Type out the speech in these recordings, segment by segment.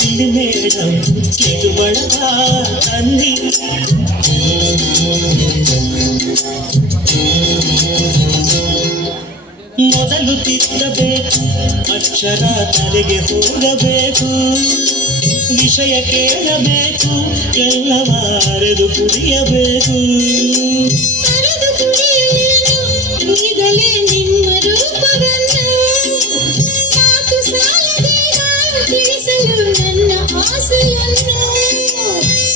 జిల్లి madam చెడుబడవా తన్ని ಮೊದಲು ತಿದ್ದಬೇಕು ಅಕ್ಷರ ತಲೆಗೆ ಹೋಗಬೇಕು ವಿಷಯ ಕೇಳಬೇಕು ಎಲ್ಲವ ಅರೆದು ಕುಡಿಯಬೇಕು ಈಗಲೇ ನಿಮ್ಮ ರೂಪವನ್ನು ಮಾತು ಸಾಲದೇನ ತಿಳಿಸಲು ನನ್ನ ಆಸೆಯನ್ನು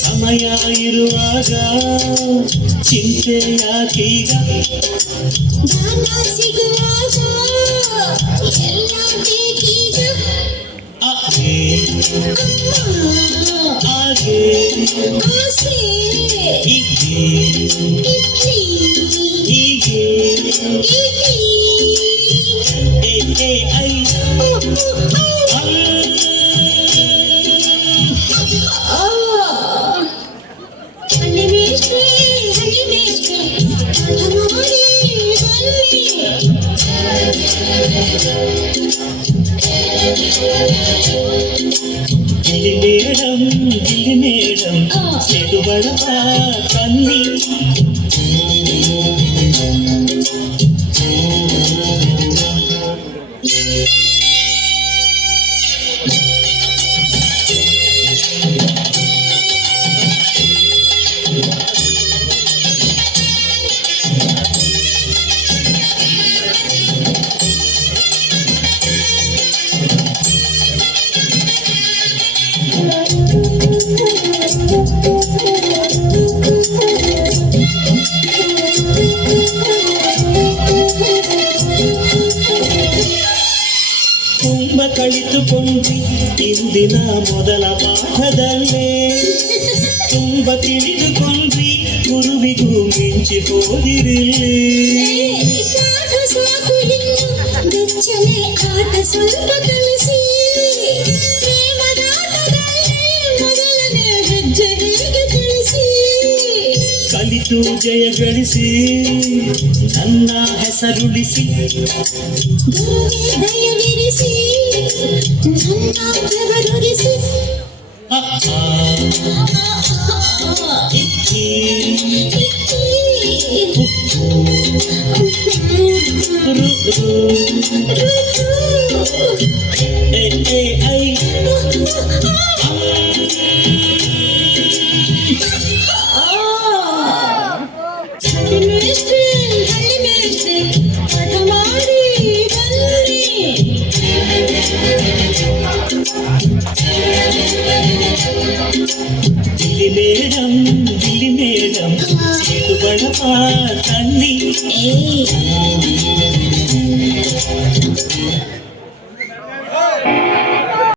ಸಮಯ ಇರುವಾಗ ಚಿಂತೆ ಯಾಕೀಗ ದಾನ ಸಿಗುವಾಗ ಎಲ್ಲ ಬೇಕೀಗ ಹಾಗೆ ಆಸೆ ಹೀಗೆ ಹೀಗೆ ಐ జిల్లి మేడం చెడుబడవా తన్ని ತುಂಬ ಕಳಿತುಕೊಂಡ್ರಿ ಇಂದಿನ ಮೊದಲ ಪಾಠದಲ್ಲೇ ತುಂಬ ತಿಳಿದುಕೊಂಡ್ರಿ ಗುರುವಿಗೂ ಮಿಂಚಿ ಹೋದಿರಿಲ್ಲೇ ಆಟ ಸ್ವಲ್ಪ ಕಲಿಸಿ ಮೊದಲನೇ ಹೆಜ್ಜೆ ಹೇಗೆ ತಿಳಿಸಿ ಕಲಿತು ಜಯ ಗಳಿಸಿ ನನ್ನ ಹೆಸರುಳಿಸಿ ದಯವಿರಿಸಿ ನನ್ನ ಬೆವರುರಿಸಿ జిల్లి మేడం చెడుబడవా తన్ని